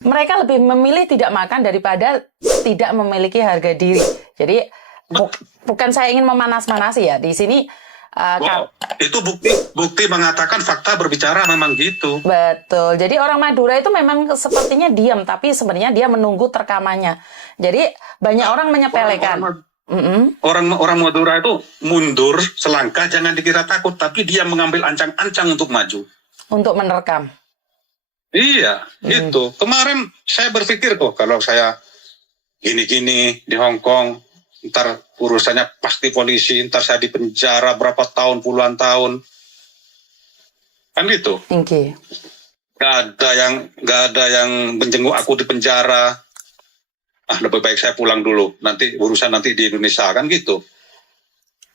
mereka lebih memilih tidak makan daripada tidak memiliki harga diri. Jadi bukan saya ingin memanas-manasi ya di sini. Itu bukti mengatakan fakta berbicara memang gitu. Betul. Jadi orang Madura itu memang sepertinya diam, tapi sebenarnya dia menunggu terkamannya. Jadi banyak orang menyepelekan. Orang Madura itu mundur selangkah, jangan dikira takut, tapi dia mengambil ancang-ancang untuk maju. Untuk menerkam. Iya, itu. Kemarin saya berpikir kalau saya gini-gini di Hong Kong, ntar urusannya pasti polisi, ntar saya di penjara berapa tahun, puluhan tahun. Kan gitu. Okay. Gak ada yang menjenguk aku di penjara. Lebih baik saya pulang dulu. Nanti urusan nanti di Indonesia, kan gitu.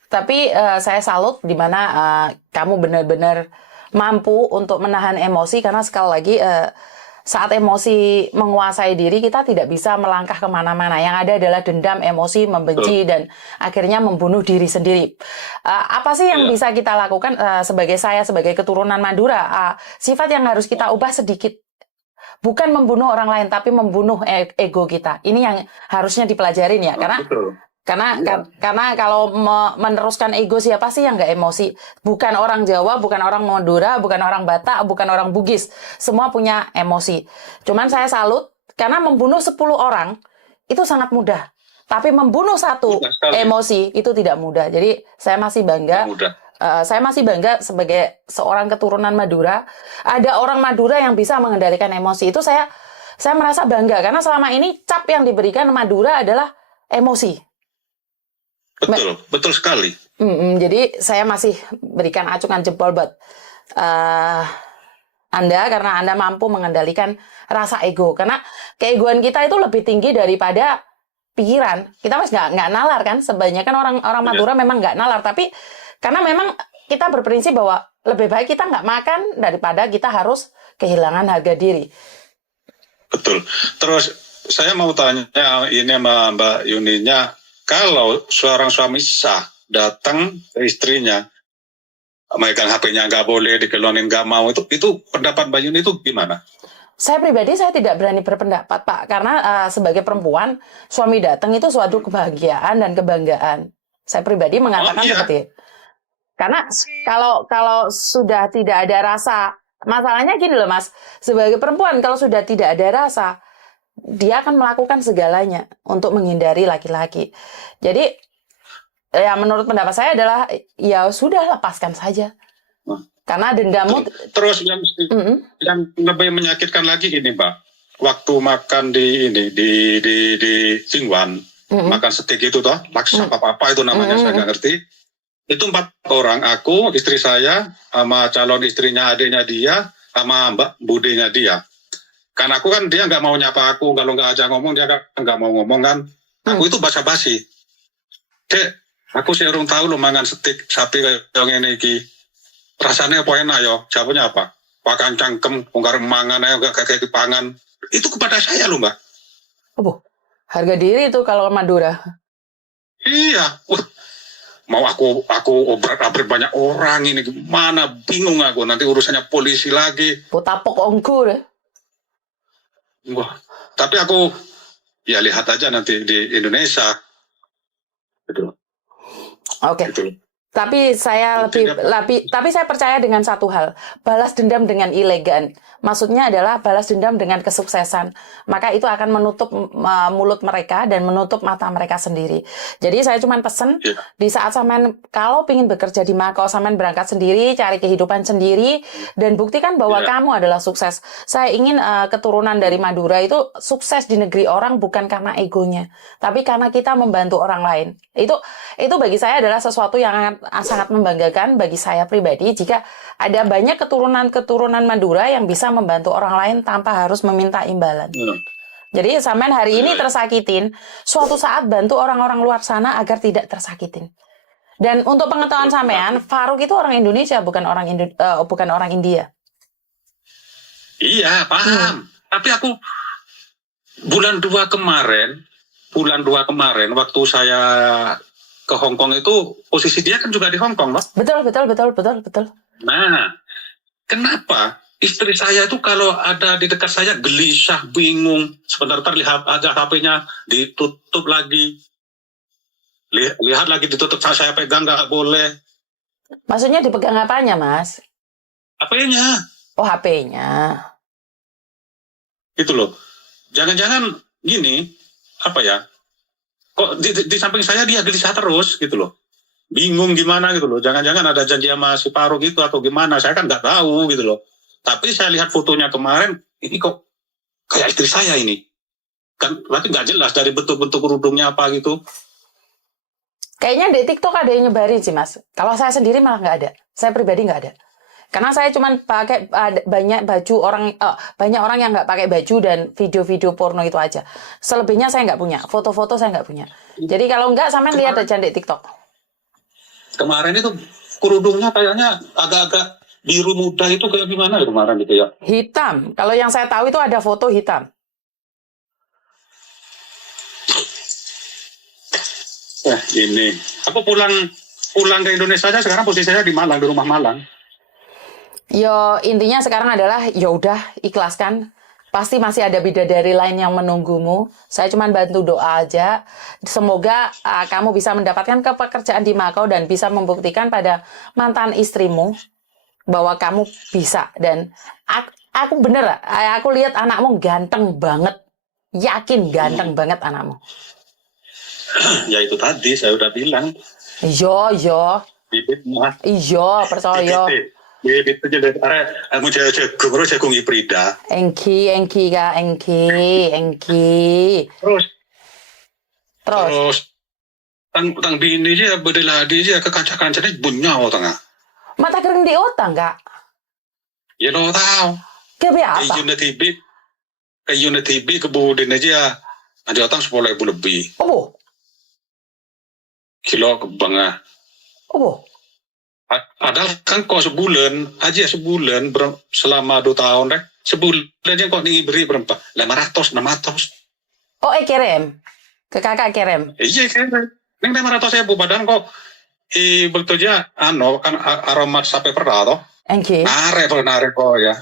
Tapi saya salut di mana kamu benar-benar mampu untuk menahan emosi, karena sekali lagi saat emosi menguasai diri, kita tidak bisa melangkah kemana-mana. Yang ada adalah dendam, emosi, membenci, dan akhirnya membunuh diri sendiri. Apa sih yang bisa kita lakukan sebagai keturunan Madura? Sifat yang harus kita ubah sedikit. Bukan membunuh orang lain, tapi membunuh ego kita. Ini yang harusnya dipelajarin ya. Karena kalau meneruskan ego, siapa sih yang nggak emosi? Bukan orang Jawa, bukan orang Madura, bukan orang Batak, bukan orang Bugis. Semua punya emosi. Cuman saya salut, karena membunuh 10 orang itu sangat mudah. Tapi membunuh satu emosi itu tidak mudah. Jadi saya masih bangga. Saya masih bangga sebagai seorang keturunan Madura. Ada orang Madura yang bisa mengendalikan emosi. Itu saya merasa bangga. Karena selama ini cap yang diberikan Madura adalah emosi. Betul sekali. Jadi saya masih berikan acungan jempol buat Anda, karena Anda mampu mengendalikan rasa ego. Karena keegoan kita itu lebih tinggi daripada pikiran. Kita masih nggak nalar kan. Sebanyakan orang Madura memang nggak nalar. Tapi karena memang kita berprinsip bahwa lebih baik kita nggak makan daripada kita harus kehilangan harga diri. Betul. Terus saya mau tanya ini sama Mbak Yuninya, kalau seorang suami sah datang ke istrinya, megang HP-nya nggak boleh, dikelonin nggak mau, itu pendapat Mbak Yuni itu gimana? Saya pribadi saya tidak berani berpendapat, Pak, karena sebagai perempuan, suami datang itu suatu kebahagiaan dan kebanggaan. Saya pribadi mengatakan seperti itu. Karena kalau sudah tidak ada rasa, masalahnya gini loh Mas, sebagai perempuan kalau sudah tidak ada rasa, dia akan melakukan segalanya untuk menghindari laki-laki. Jadi ya menurut pendapat saya adalah ya sudah, lepaskan saja. Karena dendammu. Terus yang lebih menyakitkan lagi ini Mbak, waktu makan di Singwan, makan steak itu toh, laksa apa itu namanya, saya nggak ngerti. Itu 4 orang, aku, istri saya, sama calon istrinya, adiknya dia, sama Mbak budenya dia. Karena aku kan, dia nggak mau nyapa aku, kalau nggak ajak ngomong, dia nggak mau ngomong kan. Aku itu basa-basi. Dek, aku sih urung tahu lo mangan steak sapi kayak ini iki. Rasanya apa enak yo? Jawabnya apa? Pakan cangkem, ungkar mangan ayo gak kayak dipangan. Itu kepada saya lo Mbak. Oh, harga diri itu kalau Madura. Iya. Mau aku obrak-abrik banyak orang ini, gimana, bingung aku, nanti urusannya polisi lagi. Potapok ongkur ya. Wah, tapi aku ya lihat aja nanti di Indonesia. Betul. Oke. Tapi saya tapi saya percaya dengan satu hal, balas dendam dengan elegan. Maksudnya adalah balas dendam dengan kesuksesan. Maka itu akan menutup mulut mereka dan menutup mata mereka sendiri. Jadi saya cuma pesen, di saat sampean kalau ingin bekerja di Makau, sampean berangkat sendiri, cari kehidupan sendiri, dan buktikan bahwa kamu adalah sukses. Saya ingin keturunan dari Madura itu sukses di negeri orang bukan karena egonya, tapi karena kita membantu orang lain. Itu bagi saya adalah sesuatu yang sangat membanggakan bagi saya pribadi, jika ada banyak keturunan Madura yang bisa membantu orang lain tanpa harus meminta imbalan. Jadi sampean hari ini tersakitin, suatu saat bantu orang-orang luar sana agar tidak tersakitin. Dan untuk pengetahuan sampean, Farouk itu orang Indonesia, bukan orang India. Iya, paham. Tapi aku bulan 2 kemarin waktu saya ke Hong Kong itu, posisi dia kan juga di Hong Kong, Pak. Betul. Nah, kenapa istri saya itu kalau ada di dekat saya gelisah, bingung. Sebentar terlihat aja HP-nya ditutup lagi. Lihat lagi ditutup, saya pegang nggak boleh. Maksudnya dipegang apanya, Mas? HP-nya, Oh, HP-nya. gitu loh. Jangan-jangan gini, apa ya? Kok di samping saya dia gelisah terus, gitu loh. Bingung gimana gitu loh. Jangan-jangan ada janji sama si Paro gitu atau gimana. Saya kan nggak tahu gitu loh. Tapi saya lihat fotonya kemarin, ini kok kayak istri saya ini. Kan berarti nggak jelas dari bentuk-bentuk kerudungnya apa gitu. Kayaknya di TikTok ada yang nyebarin sih, Mas. Kalau saya sendiri malah nggak ada. Saya pribadi nggak ada. Karena saya cuman pakai banyak orang yang nggak pakai baju dan video-video porno itu aja. Selebihnya saya nggak punya. Foto-foto saya nggak punya. Jadi kalau nggak, sampean lihat aja di TikTok. Kemarin itu kerudungnya kayaknya agak-agak biru muda itu kayak gimana ya kemarin itu ya? Hitam. Kalau yang saya tahu itu ada foto hitam. Ini. Aku pulang ke Indonesia aja sekarang posisi saya di Malang, di rumah Malang. Yo, intinya sekarang adalah ya udah ikhlaskan. Pasti masih ada bidadari lain yang menunggumu. Saya cuma bantu doa aja. Semoga kamu bisa mendapatkan pekerjaan di Makau dan bisa membuktikan pada mantan istrimu bahwa kamu bisa. Dan aku bener, aku lihat anakmu ganteng banget. Yakin ganteng banget anakmu. Ya itu tadi saya udah bilang. Yo. Bibitnya. Iya, percaya. Bibit itu jadi aku jagung hibrida. Engki kak, engki. Terus tang bini aja berdeladi aja ke kancah-kancahnya bunyau tengah. Mata kering di otak kak. Ya lo tahu. Kebiasa. Kayak unit TV kemudian aja ada otang 10.000 lebih. Oh. Kilo ke bangah. Oh. Padahal kan kok sebulan selama 2 tahun deh. Sebulan aja kok diberi berapa? 500, 600. Oh, kirim. Ke kakak kirim. Iya kirim. Ini 500.000 badan kok. Betul aja, kan aromat sampai pernah toh. Engki. Nare kok ya.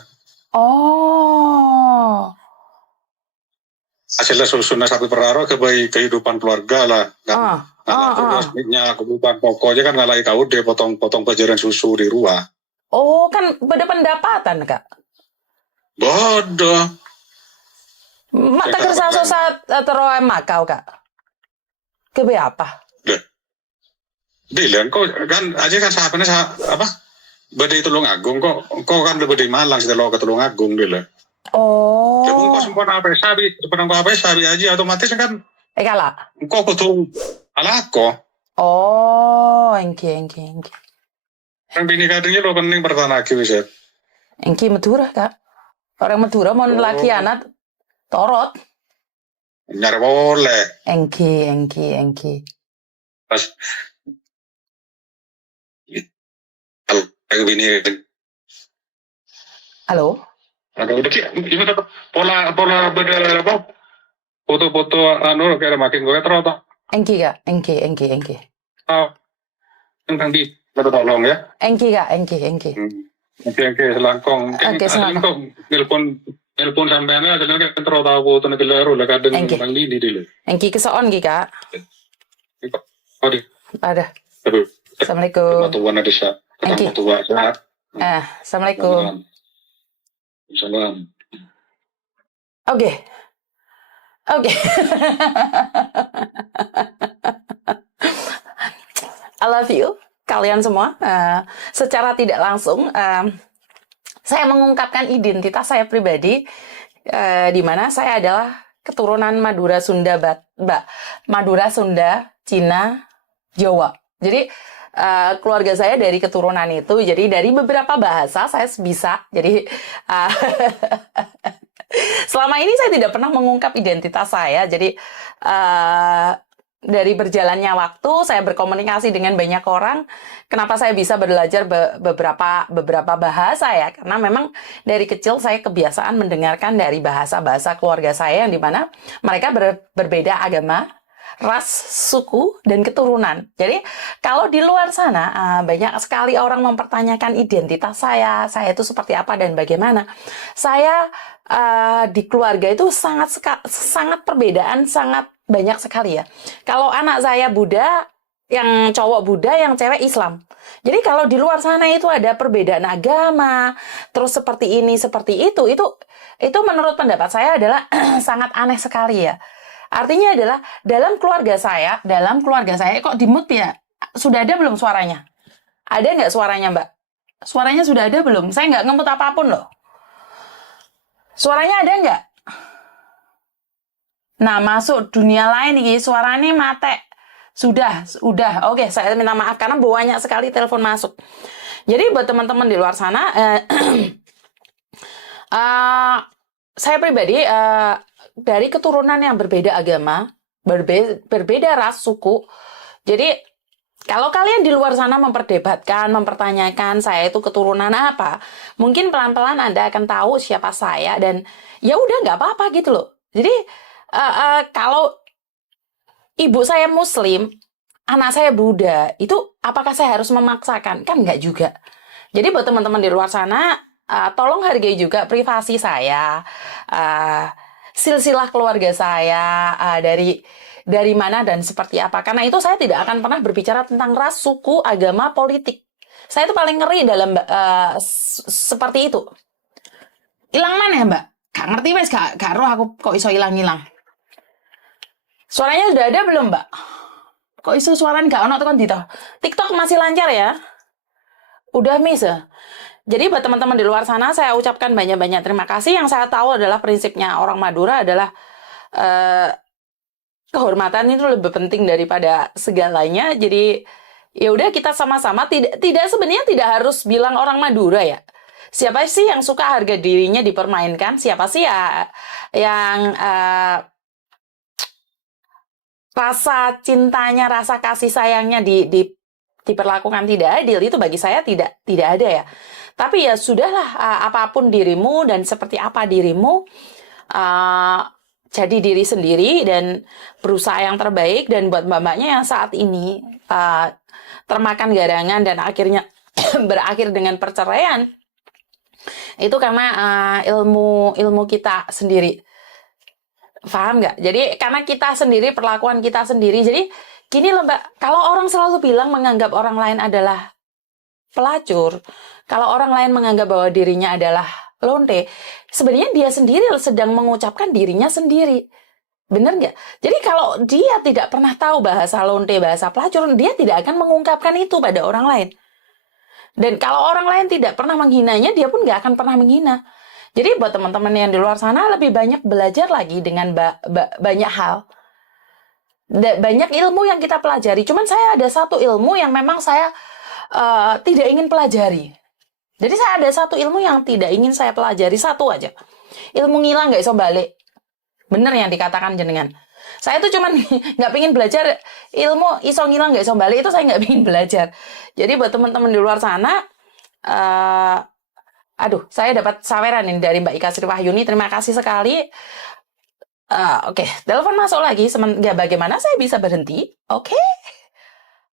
Oh. Hasilnya susunan sapi peraro kehidupan keluarga lah. Terusnya kebutuhan pokoknya kan ngalai kau deh potong pajaran susu di rumah. Oh, kan beda pendapatan kak. Bodoh. Mata kerja susah terus Makau kak. Kebe apa? Dilan kok kan aja kan sahabatnya apa? Beda Tulungagung kok kan lebih di Malang setelah ke Tulungagung deh lah. Oh. Jadi kok sempurna apa sabi aja otomatis kan. Kalah. Kok kudu alako. Oh, engki. Yang bini kadangnya lo penting pertanyaan lagi bisa. Engki Madura kak. Orang Madura mau laki anak torot. Nyari boleh. Engki. Pas yang bini. Halo. Ada udah gimana pola beda apa? Foto-foto kayak makin gue terus tak. Engki kak. Engki. Oh, yang di minta tolong ya. Engki kak. Engki. Oke, selangkong. Oke, selangkong. Telepon sampean ada kan terus tahu foto nek lero lah kadang bang lini dulu. Engki kesoon ki kak. Ada. Assalamualaikum. Tuan ada sa. Engki. Assalamualaikum. Salam. Oke. I love you, kalian semua. Secara tidak langsung, saya mengungkapkan identitas saya pribadi, di mana saya adalah keturunan Madura, Sunda, Madura, Sunda, Cina, Jawa. Jadi keluarga saya dari keturunan itu, jadi dari beberapa bahasa saya bisa. Jadi selama ini saya tidak pernah mengungkap identitas saya. Jadi dari berjalannya waktu saya berkomunikasi dengan banyak orang. Kenapa saya bisa belajar beberapa bahasa ya? Karena memang dari kecil saya kebiasaan mendengarkan dari bahasa-bahasa keluarga saya yang dimana mereka berbeda agama, ras, suku, dan keturunan. Jadi kalau di luar sana banyak sekali orang mempertanyakan identitas saya itu seperti apa dan bagaimana. Saya di keluarga itu sangat perbedaan, sangat banyak sekali ya. Kalau anak saya Buddha, yang cowok Buddha, yang cewek Islam. Jadi kalau di luar sana itu ada perbedaan agama, terus seperti ini, seperti itu menurut pendapat saya adalah sangat aneh sekali ya. Artinya adalah dalam keluarga saya kok di mute ya? Sudah ada belum suaranya? Ada nggak suaranya, Mbak? Suaranya sudah ada belum? Saya nggak ngemut apapun loh. Suaranya ada nggak? Nah, masuk dunia lain nih, suaranya mate. Sudah. Oke, saya minta maaf karena banyak sekali telepon masuk. Jadi buat teman-teman di luar sana, saya pribadi dari keturunan yang berbeda agama, berbeda ras, suku. Jadi kalau kalian di luar sana memperdebatkan, mempertanyakan saya itu keturunan apa, mungkin pelan-pelan Anda akan tahu siapa saya dan ya udah nggak apa-apa gitu loh. Jadi kalau ibu saya Muslim, anak saya Buddha, itu apakah saya harus memaksakan? Kan nggak juga. Jadi buat teman-teman di luar sana, tolong hargai juga privasi saya, silsilah keluarga saya, dari mana dan seperti apa. Karena itu saya tidak akan pernah berbicara tentang ras, suku, agama, politik. Saya itu paling ngeri dalam seperti itu. Hilang mana ya, Mbak? Gak ngerti wes, gak roh aku kok iso hilang-hilang. Suaranya sudah ada belum, Mbak? Kok iso suaranya gak ono tekan dito? TikTok masih lancar ya? Udah miss ya? Jadi buat teman-teman di luar sana, saya ucapkan banyak-banyak terima kasih. Yang saya tahu adalah prinsipnya orang Madura adalah kehormatan itu lebih penting daripada segalanya. Jadi ya udah kita sama-sama tidak sebenarnya tidak harus bilang orang Madura ya. Siapa sih yang suka harga dirinya dipermainkan? Siapa sih ya yang rasa cintanya, rasa kasih sayangnya diperlakukan tidak adil? Itu bagi saya tidak ada ya. Tapi ya sudahlah, apapun dirimu dan seperti apa dirimu, jadi diri sendiri dan berusaha yang terbaik. Dan buat mbak-mbaknya yang saat ini termakan garangan dan akhirnya berakhir dengan perceraian, itu karena ilmu kita sendiri. Paham nggak? Jadi karena kita sendiri, perlakuan kita sendiri. Jadi gini loh Mbak, kalau orang selalu bilang menganggap orang lain adalah pelacur, kalau orang lain menganggap bahwa dirinya adalah lonte, sebenarnya dia sendiri sedang mengucapkan dirinya sendiri. Bener nggak? Jadi kalau dia tidak pernah tahu bahasa lonte, bahasa pelacur, dia tidak akan mengungkapkan itu pada orang lain. Dan kalau orang lain tidak pernah menghinanya, dia pun nggak akan pernah menghina. Jadi buat teman-teman yang di luar sana, lebih banyak belajar lagi dengan banyak hal. Banyak ilmu yang kita pelajari. Cuman saya ada satu ilmu yang memang saya tidak ingin pelajari. Jadi saya ada satu ilmu yang tidak ingin saya pelajari, satu aja. Ilmu ngilang nggak iso balik. Bener yang dikatakan jenengan. Saya tuh cuman nggak pingin belajar ilmu iso ngilang nggak iso balik, itu saya nggak pingin belajar. Jadi buat teman-teman di luar sana, saya dapat saweran ini dari Mbak Ika Sri Wahyuni. Terima kasih sekali. Oke, telepon masuk lagi. Ya, bagaimana saya bisa berhenti? Oke.